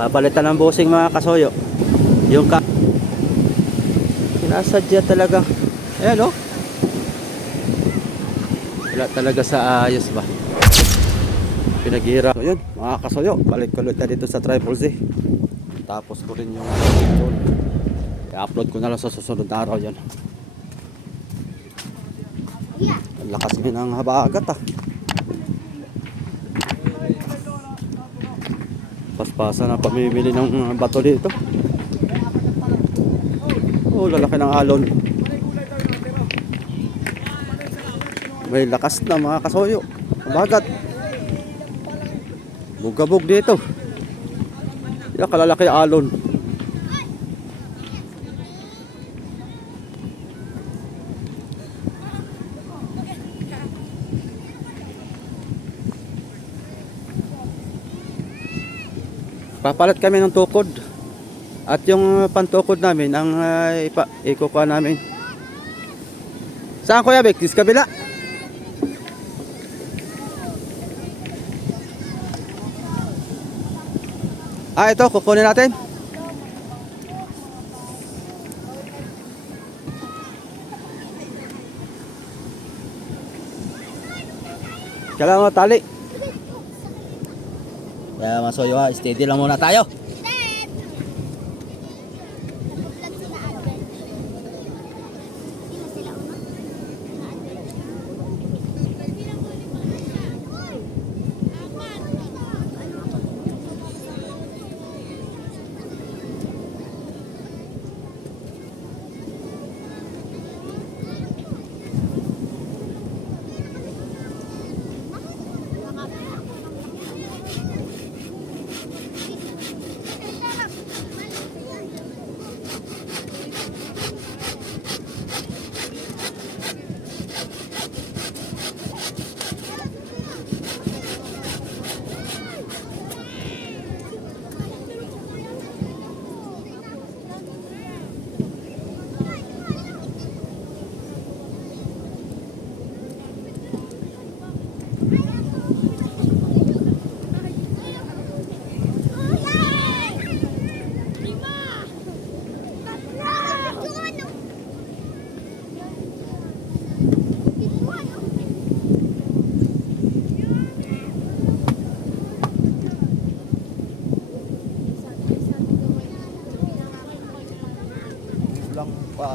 Papalitan ng busing mga kasoyo. Yung sinasadya talaga. Ayan o. Wala talaga sa ayos ba. Pinaghihirap. Ayun mga kasoyo. Balik ko ulit na dito sa Triple Z. Tapos ko rin yung i-upload ko na lang sa susunod na araw yan. Ang lakas din ng habagat ah. Paspasa na pamimili ng bato dito. Oh, lalaki ng alon. May lakas na mga kasoyo. Habagat. Bugabog dito. Yan kalalaki alon. Papalit kami ng tukod. At yung pantukod namin ang ikukuha namin. Saan kuya Bektis? Kabila? Ito kukunin natin. Kailangan mo tali. Kaya masoyo ha, steady lang muna tayo. Lang pa.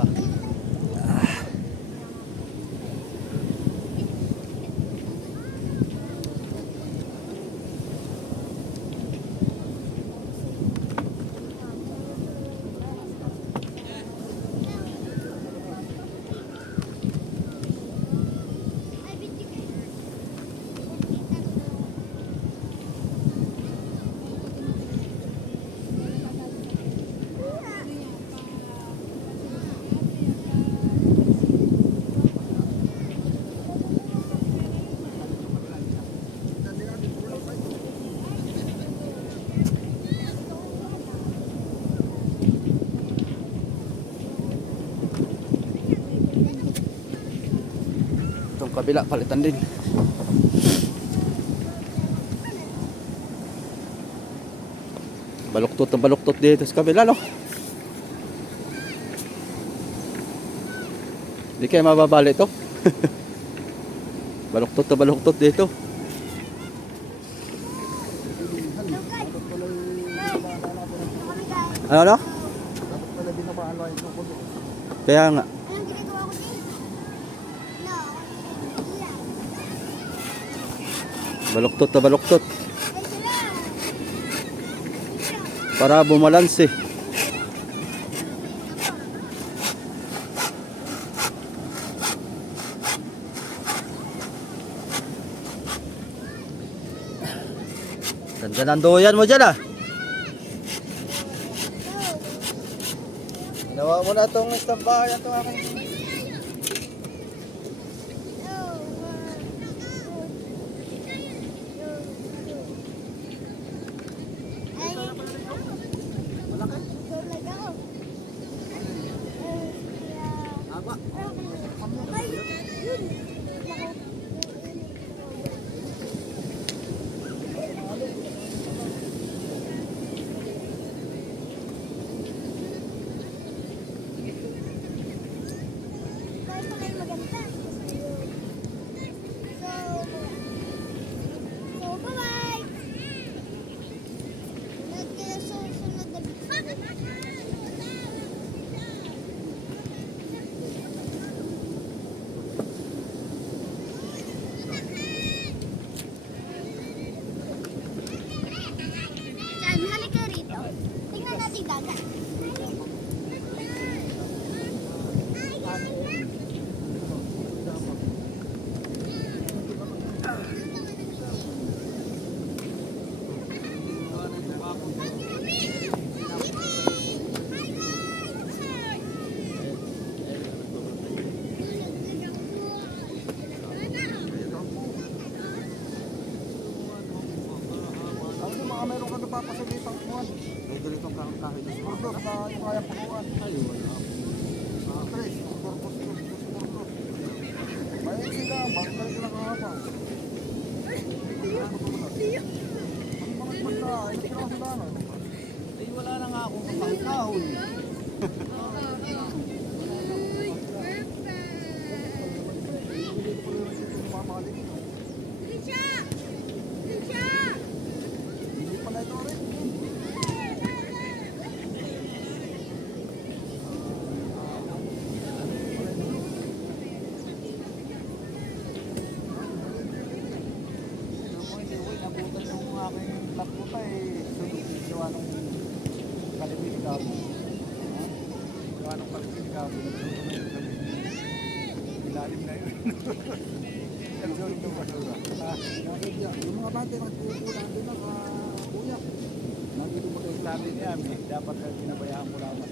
Kabila palitan din. Baluktot na baluktot dito sa kabila no. Hindi kayo mababali ito. Baluktot na baluktot dito. Ano no? Kaya nga. Baluktot na baluktot. Para bumalanse. Ganda ng doyan mo dyan ah. Ginawa mo na itong istambahan ito aking. Ay, wala ako. Tres, kurkos. May sila, bakal sila kahapon. Ay, wala na nga akong kapangkahon. Hindi pala ito rin. Nabutan yung aking laptop ay gawa nung kalibig kabo. Gawa nung kalibig kabo. Ilalim na yun. Nagsulit ng basura. Yung mga bante nagpupulan din na kuya. Nandito mo kayo sabi niya, dapat pinabayaan mo lamang.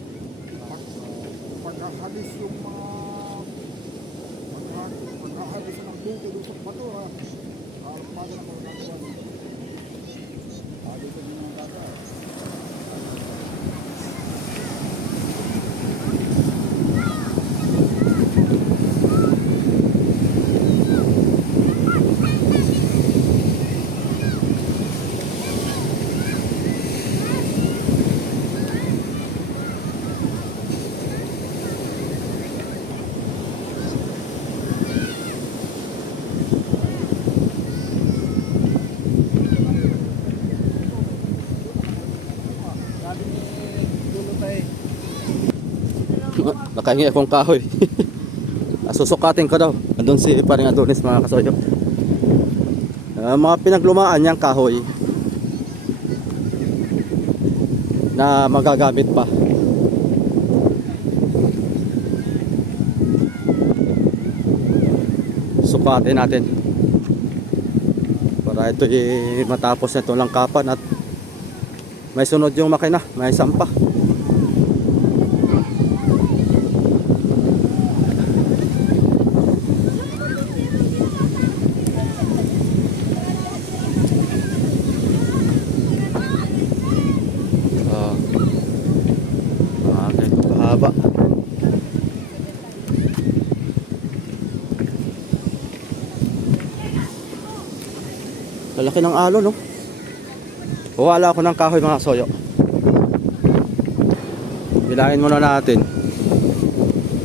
Pagkakalis yung mga pagkakalis ng buko doon sa bato ha. Pagkakalis ng mga bato. Dito din ang bato. Nakahingi akong kahoy. Susukatin ko daw. Andun si paring Adonis mga kasoyo. Mga pinaglumaan niyang kahoy na magagamit pa. Sukatin natin para ito matapos na ito lang kapan at may sunod yung makina, may sampa. Haba. Lalaki ng alo, no? Wala ako ng kahoy mga soyo. Bilangin muna natin.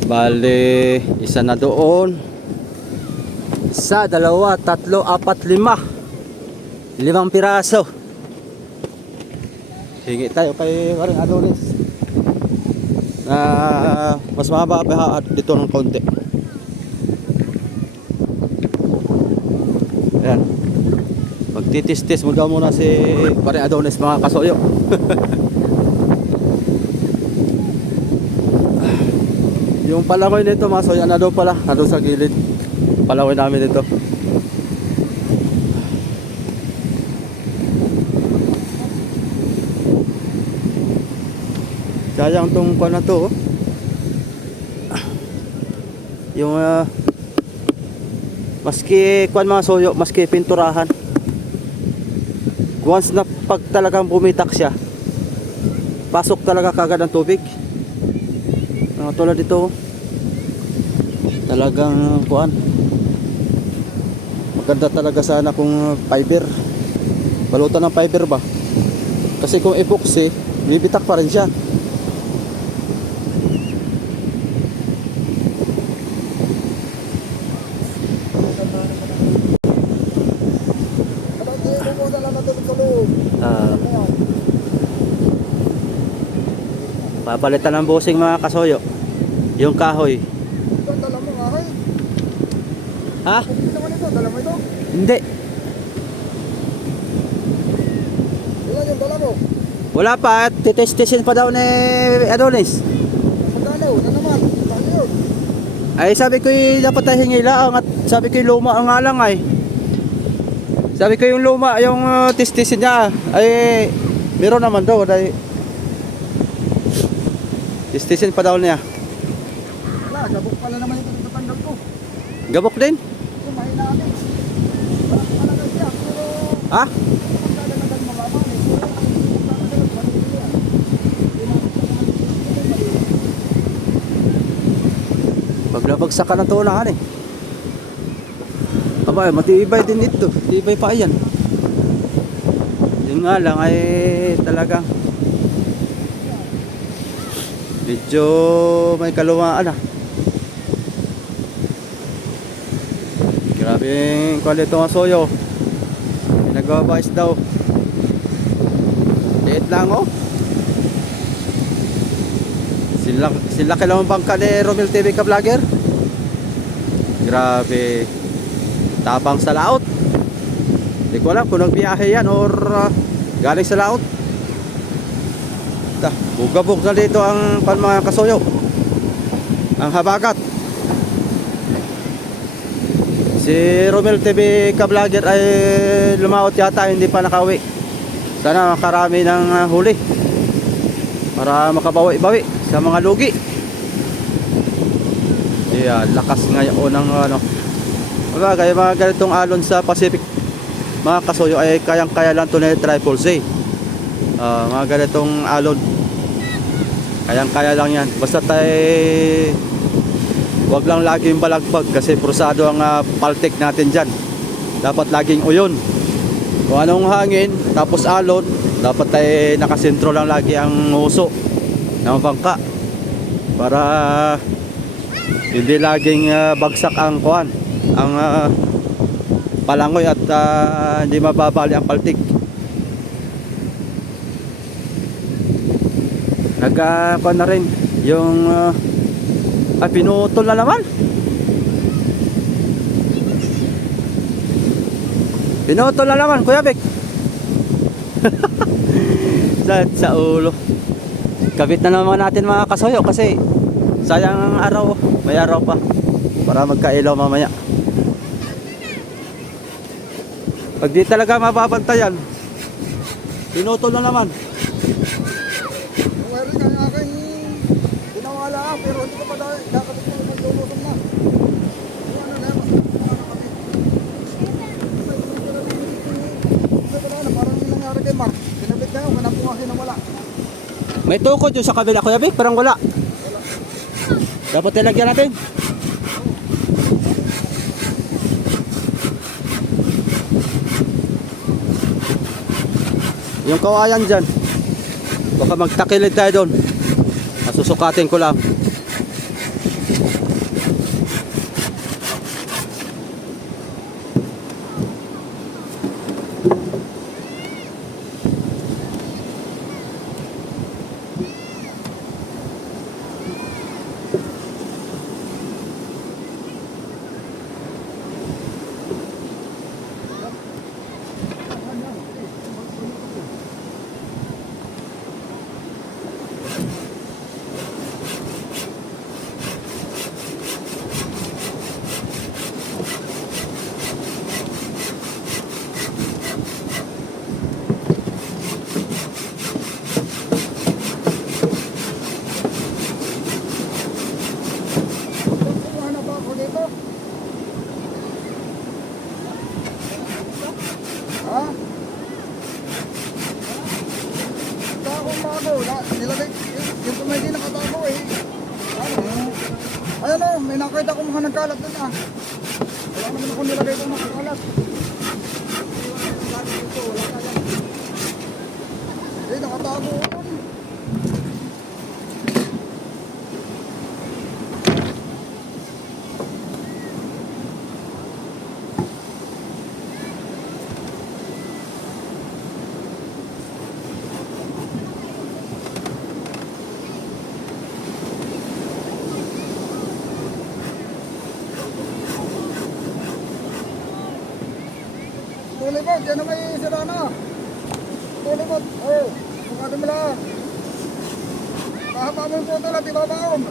Bale, isa na doon. Isa, dalawa, tatlo, apat, lima. 5 piraso. Hingi tayo kay Paring Adonis. Mas mababa dito ng konti. Ayan. Magtitis-tis mo daw muna si Paring Adonis mga kasoyo. Yung palangoy nito mga soyo, ano pala, nado sa gilid. Palangoy namin dito. Sayang tong kuwan na to, oh. Yung maski kuwan mga soyo, maski pinturahan, once na pag talagang bumitak siya, pasok talaga kagad ang tubig. Tulad dito, oh. Talagang kuwan, maganda talaga sana kung fiber, balutan ng fiber ba, kasi kung epoxy bibitak pa rin siya. Papalitan ng busing mga kasoyo yung kahoy. Dala mo kahoy? Ha? Hindi naman ito, dala mo ito? Hindi. Ilan yung dala mo? Wala pa, titestisin pa daw ni Adonis. Magkano? Na naman? Bakit yun? Ay sabi ko dapat tayo hingi lang at sabi ko luma ang alang ay. Sabi ko yung luma, yung testisin niya ay meron naman daw dahil testisin pa daw niya. Wala, gabok pala naman ito sa tanggal ko. Gabok din? Ito, mahina namin. Wala talaga siya, pero Ha? magdadagdagan mo lamang eh. Pero magdadagdagan mo lamang eh. Nabagsak ka ng tunahan eh. Aba, matibay din ito. Matibay pa yan. Yun nga lang ay talagang medyo may kalumaan ah. Grabe yung kwalito ng soyo. Nagbabayas daw. Liit lang oh. Sila lang ang bangka ni Romel TV ka vlogger. Grabe. Tapang sa laot. Hindi ko alam kung nagbiyahe yan or galing sa laot. Bugabog na dito ang mga kasoyo. Ang habagat. Si Romel TV ka vlogger ay lumaot yata, hindi pa nakauwi. Sana makarami ng huli para makabawi-bawi sa mga lugi. Lakas ngayon ng ano. Bagay, mga ganitong alon sa Pacific, mga kasoyo, ay kayang-kaya lang ito na Triple C. Mga ganitong alon, kayang-kaya lang yan. Basta tayo wag lang laging balagpag kasi prusado ang paltik natin dyan. Dapat laging uyon. Kung anong hangin, tapos alon, dapat tayo nakasentro lang lagi ang uso ng bangka para hindi laging bagsak ang kuwan, ang palangoy at hindi mababali ang paltik. Nagkuhan na rin yung pinutol na naman. Pinutol na naman, Kuya Bek. sa ulo. Kabit na naman natin mga kasoyo kasi sayang ang araw. May araw pa para magkailaw mamaya. Pag di talaga mababantayan, pinutol na naman. Meron ka ng aking ginawala pero hindi ko pa dakapit ko maglulusong na. Ano na yan? Parang yung nangyari kay Mark. Pinabit na yun, kanapungahin na wala. May tukod yung sa kabila, Kuya Bek, parang wala. Dapat nilagyan natin. Yung kawayan dyan, baka magtakilid tayo doon. Susukatin ko lang. Ha? Takong bago. Nilagay. Yung tumay din nakatago eh. Ayan o. May nakita ko mga nagkalat doon ah. Wala naman ako nilagay ko mga nagkalat. Eh nakatago o. Tulibot, yan na may sira na. Tulibot, oh, sukati mo lang. Kahaba mo yung puto lang, ibabaon.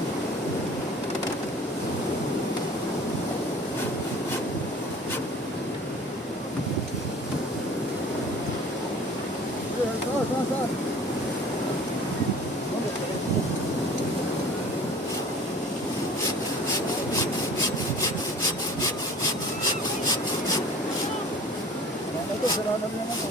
Saan? Ito, sira na naman ako.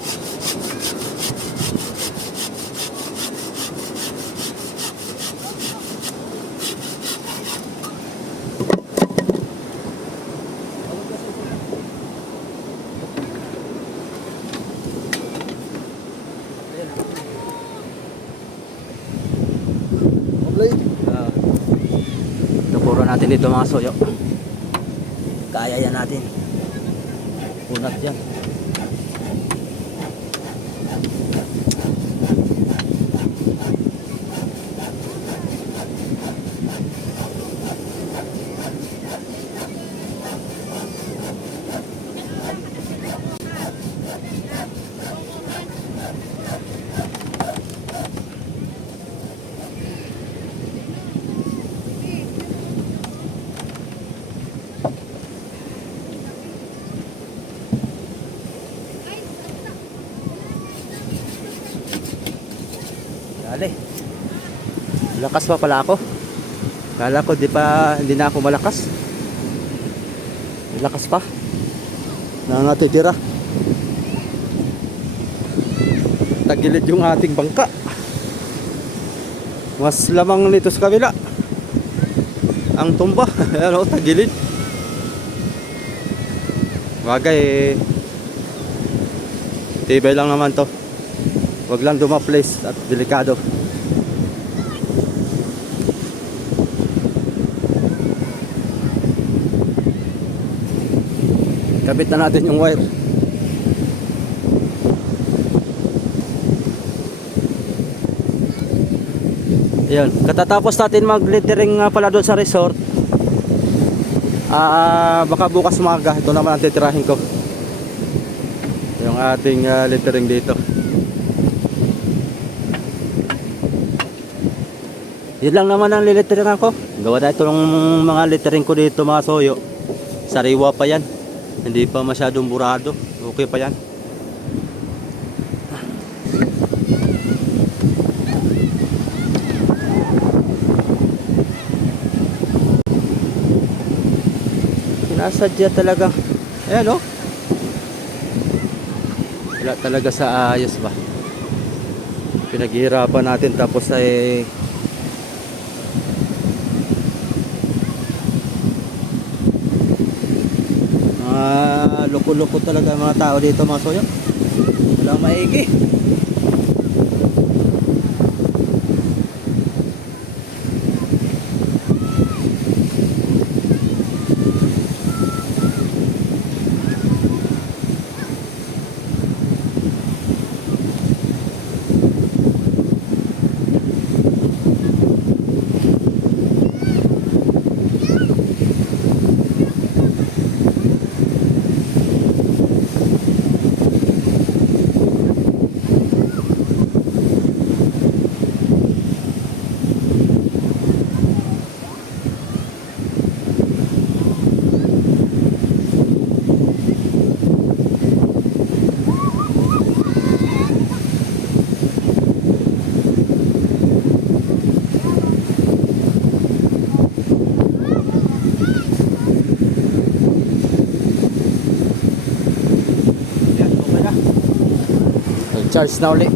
natin dito mga soyo. Kaya yan natin. Unat yan. Dali. Lakas pa pala ako. Kala ko hindi na ako malakas. Lakas pa. Na natitira. Tagilid yung ating bangka. Mas lamang nito sa kabila. Ang tumba. Ano, tagilid. Bagay tibay lang naman to. Wag lang dumaplace at delikado. Kabit na natin yung wire. Ayan, katatapos natin mag-littering pala doon sa resort. Baka bukas umaga ito naman ang titirahin ko. Yung ating littering dito. Yun lang naman ang lilittering ako. Gawa na itong mga littering ko dito mga soyo. Sariwa pa yan. Hindi pa masyadong burado. Okay pa yan. Sinasadya talaga. Ayan o. Wala talaga sa ayos ba. Pinaghihirapan natin tapos ay loko-loko talaga ang mga tao dito mga soyo. Walang maigi. Charge na uli.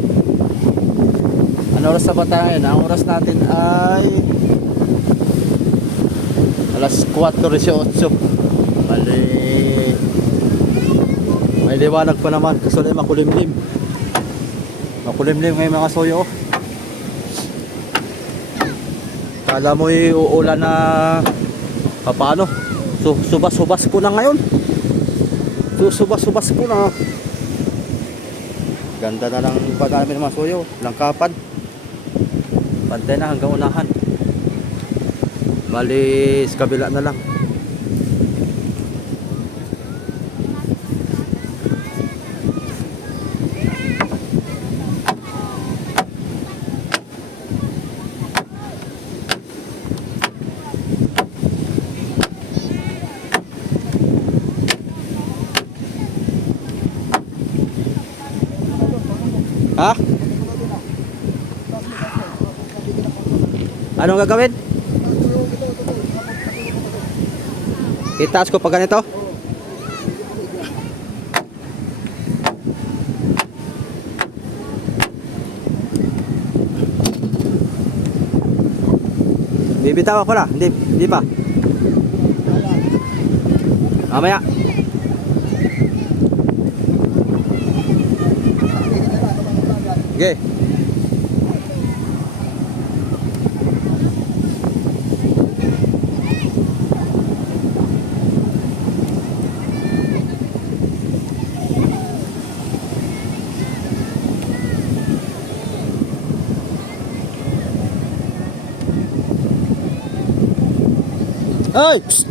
Ano oras na ba tayo ngayon? Ang oras natin ay alas 4:18. Bali may liwanag pa naman kasi makulimlim. Makulimlim ngayon mga soyo. Kala mo uulan na paano? So, subas-subas ko na ngayon. Subas-subas ko na. Ganda na lang pag-amin ng mga soyo. Langkapan. Pantay na hanggang unahan. Bali sa kabila na lang. Ha? Anong gagawin? Itaas ko pa ganito? Bibitaw ako na, hindi pa. Mamaya. Okay. Ay! Psst!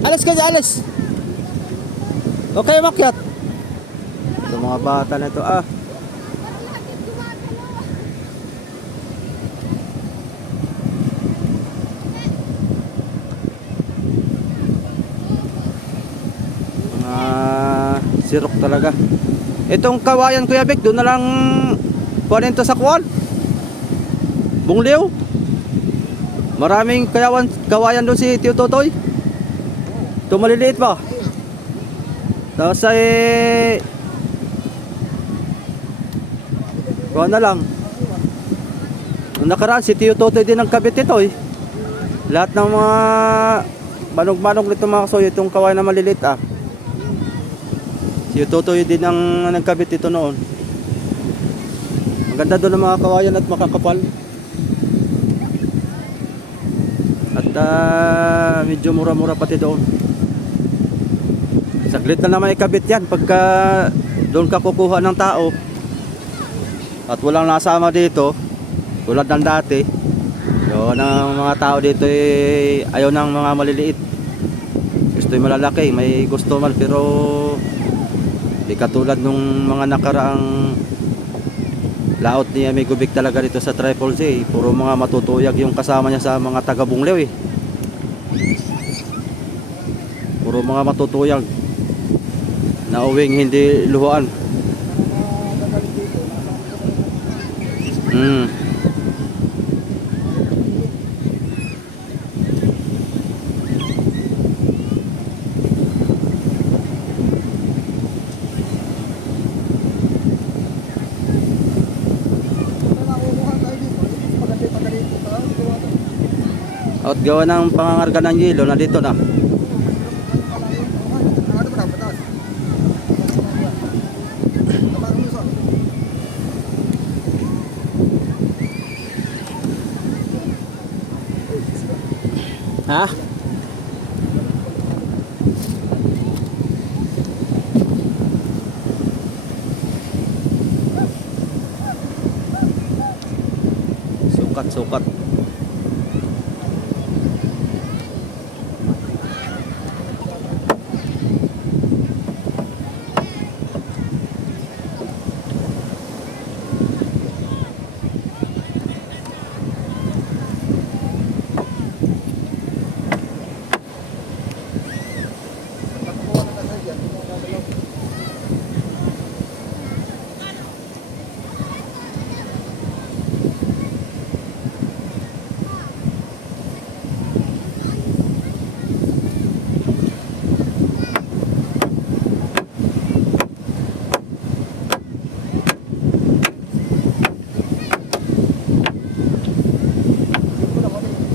Alis ka dyan, alis! Huwag kayo makyat. Ito mga bata na ito, ah. Sirok talaga. Itong kawayan Kuya Bek, doon na lang kuhanin to sa kuwan. Bungliw. Maraming kawayan doon si Tio Totoy. Ito maliliit pa. Tapos ay kuha na lang. Nung nakaraan si Tio Totoy din ang kabit ito eh. Lahat ng mga manong-manong nito mga kasoy, itong kawayan na maliliit ah. Si Totoy din ang nagkabit ito noon. Maganda doon ang mga kawayan at makakapal. At medyo mura-mura pati doon. Saglit na naman ikabit yan pagka doon ka kukuha ng tao. At walang nasama dito tulad ng dati. Yun ang mga tao dito eh, ayaw ng mga maliliit. Gusto yung malalaki, may customer pero di katulad nung mga nakaraang laot ni Amigo Vic talaga dito sa Triple J. Puro mga matutuyag yung kasama niya sa mga taga Bungliw eh. Puro mga matutuyag na uwing hindi luhuan. At gawa ng pangangarga ng yelo na dito na. Ha? Sukat.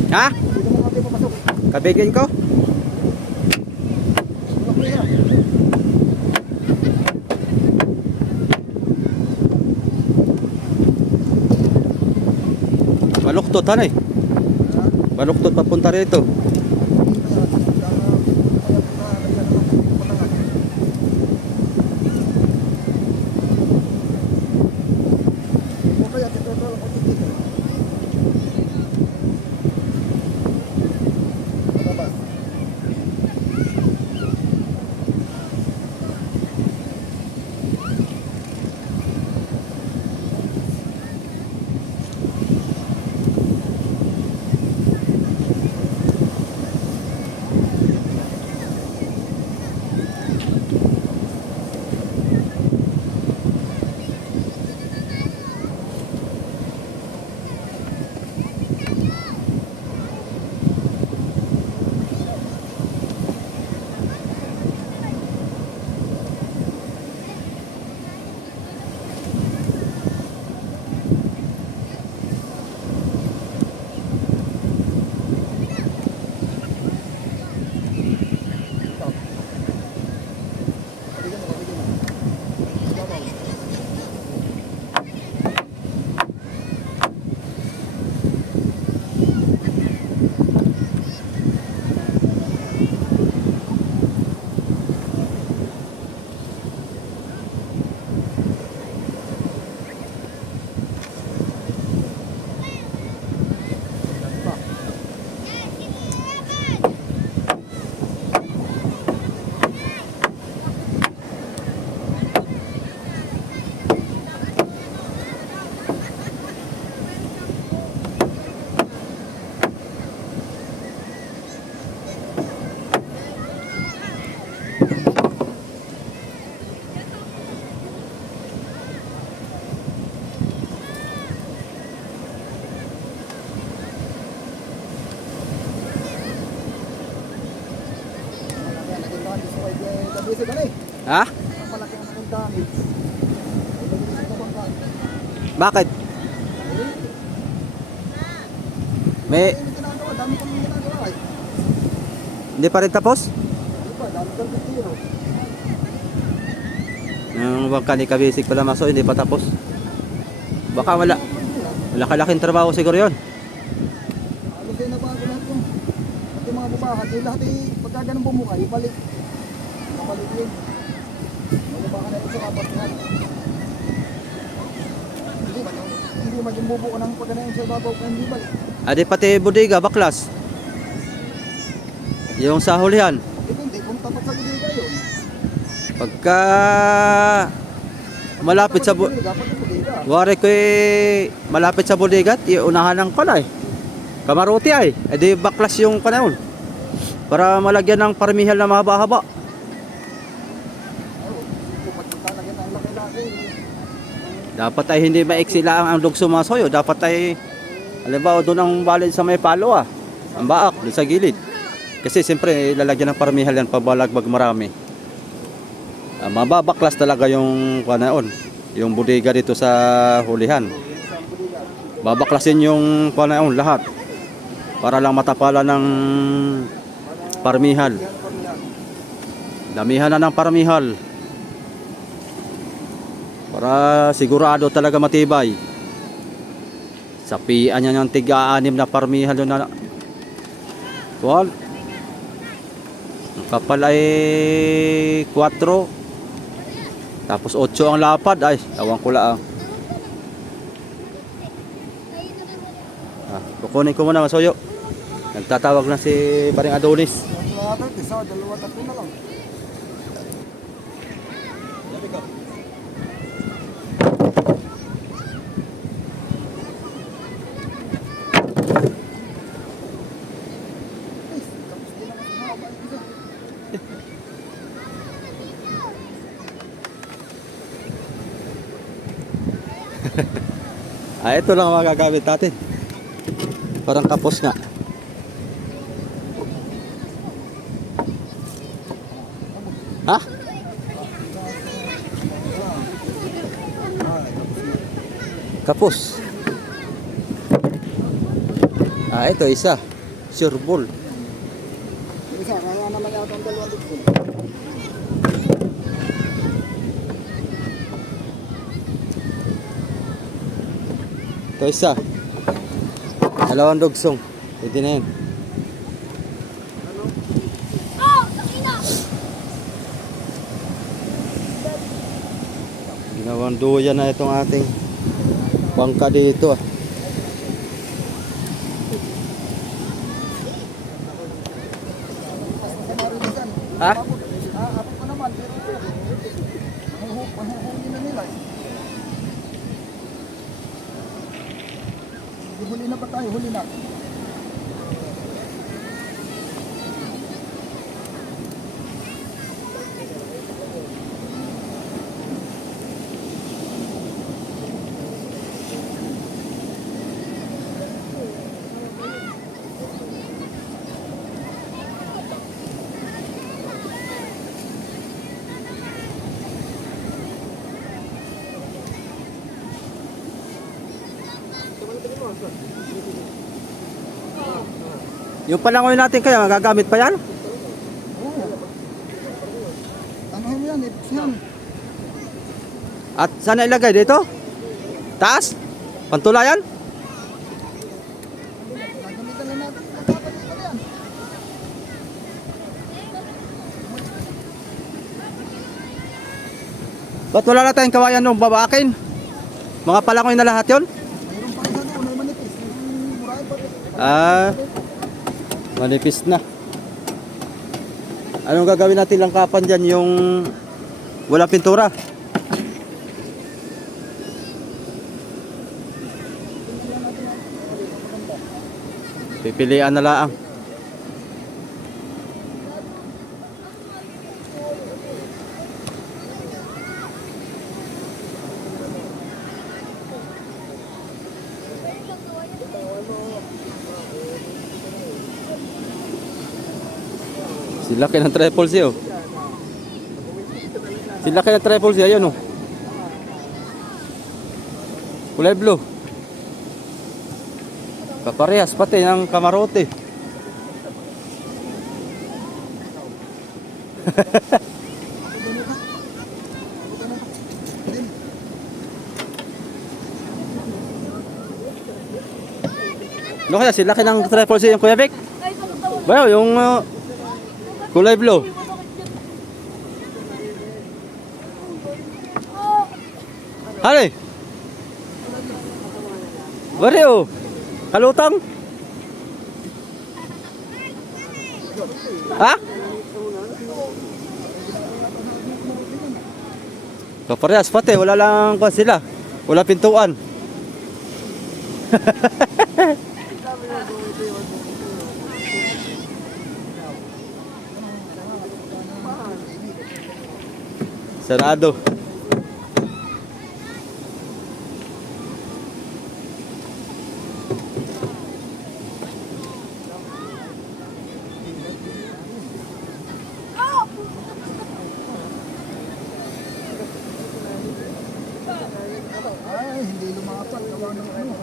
Ha? Kabigin ko? Baluktot hanay. Baluktot papunta rito. Kabisi ka rin. Ha? Ang palaki ang nakong damage. Bakit? May May ginagawa, dami kong ginagawa eh. hindi pa rin tapos? Di ba, dami kong tiro. Yung bangka ni Kabisig pala maso, hindi pa tapos. Baka wala. Laki-laking trabaho siguro yun. Halos ay nabago lahat yung pati mga bubahan. Yung lahat ay pagka ganun bumuka, ibalik. Ibalik yun. Mabubahan na rin sa kapat niya. Hindi maging bubuo ng pagkanayin sa ibabaw kaya hindi balik. Adi pati bodega, baklas. Yung sa hulihan. Hindi, kung tapat sa budiga yun. Pagka malapit sa budiga, pati budiga. wari ko malapit sa bodega, iunahan ng pala eh. Kamaruti ay. Edi baklas yung panahon. Para malagyan ng parmihal na mahaba-haba. Kung pagkakalagyan ng laki-laki. Dapat ay hindi maiksi lang ang dugso mga soyo. Dapat ay halimbawa doon ang balid sa may palo ah. Ang baak doon sa gilid. Kasi siyempre lalagyan ng parmihal yan pabalagbag marami. Mababaklas talaga yung panaon. Yung bodega dito sa hulihan. Babaklasin yung panaon lahat. Para lang matapala ng parmihal. Damihan na ng parmihal. Para sigurado talaga matibay. Sapian niya ng tiga-anim na parmihal yun na. Well, ang kapal ay 4. Tapos 8 ang lapad. Ay, tawang ko lang. Kukunin ko muna masoyo. Nagtatawag na si Paring Adonis. Isa, dalawa, tatlo na lang. Ito lang ang magagamit natin. Parang kapos nga. Ha? Kapos. Ito isa. Sure ball. Isa, kaya naman yata ang dalawang dito. Ito isa. Dalawang dugsong. Pwede na yan. Ginawang duyan na itong ating bangka dito ah. Ha? Abot pa naman, pero mahuhuli na nila. Huli na ba tayo? Huli na. Yung palangoy natin kaya magagamit pa yan? Oo. Ano yan? Ipos yan. At saan ilagay dito? Taas? Pantulayan? Gagamitan lang natin. Dapat ito yan. Ba't wala na tayong kawayan nung babakin? Mga palangoy na lahat yon? Mayroon pa isa doon. May manipis. Murahin pa rin. Manipis na. Anong gagawin natin lang kapan dyan? Yung wala pintura? Pipilian na lang. Sila ng triple C oh. Sila kaya triple C, ayun oh. Kulay blue. Kaparehas pati ng kamarote. No kaya sila kaya ng triple C yung Kuya Vic? Bayo, yung kulay blue. Hali. Baryo. Kalutang. Ha? Kaparehas pati, wala lang kung sila. Wala pintuan. Sarado. Ay, hindi lumapat. Gawa ng ano.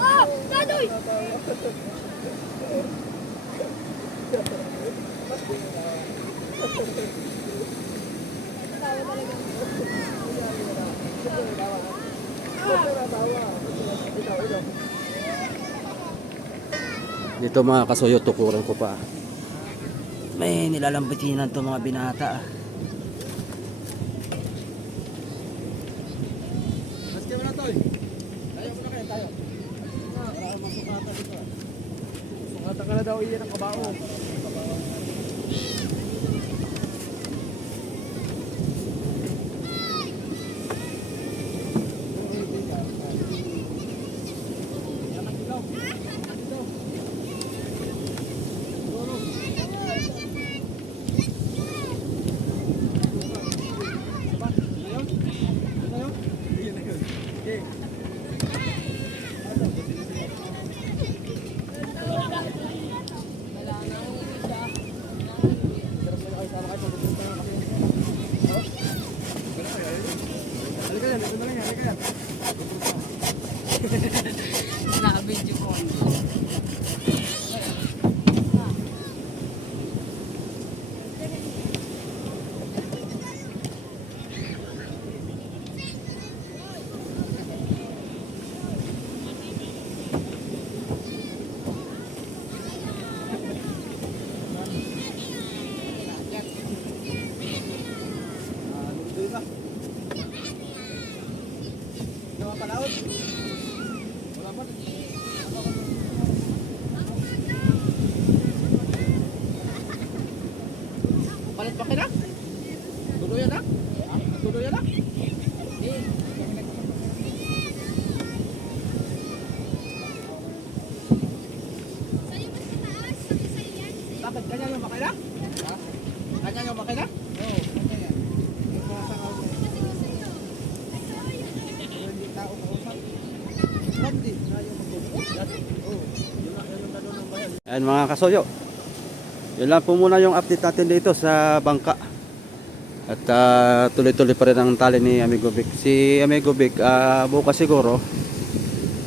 Ah! Dadoy! Dito mga kasuyo, tukuran ko pa. May nilalambitinan to mga binata. Sukatan ka na daw iyan ang kabao. Naka-video ko. Palit pa kina? Tuloy na? Tuloy na? Bakit kanya yung makina? Ha? Kanya yung makina? Oo, kanya yan. Yung mga sakal mo. Hindi tao kausap. Hindi, kaya mag-uusap. Oo, yun ang tanong ng bayan. Ayan mga kasuyo. Yun lang po muna yung update natin dito sa bangka. At tuloy-tuloy pa rin ang tali ni Amigo Vic. Si Amigo Vic, bukas siguro,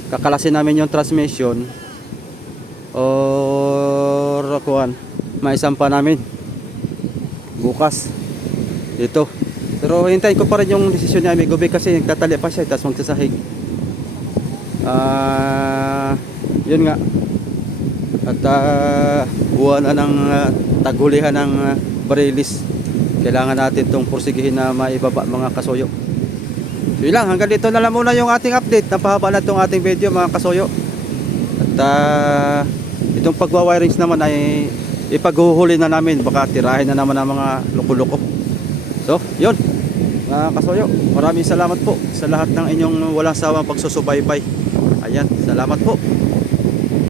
kakalasin namin yung transmission or kuhan, maisampa namin bukas dito. Pero hintayin ko pa rin yung desisyon ni Amigo Vic kasi nagtatali pa siya tapos magsasahig. Yun nga. At buwan na ng taghulihan ng barilis. Kailangan natin itong porsigihin na maibaba mga kasuyo. So yun lang, hanggang dito na lang muna yung ating update. Napahaba na itong ating video mga kasuyo. At itong pagwawirings naman ay ipaghuhuli na namin. Baka tirahin na naman ang mga loko-loko. So yun mga kasuyo, maraming salamat po sa lahat ng inyong walang sawang pagsusubaybay. Ayan, salamat po.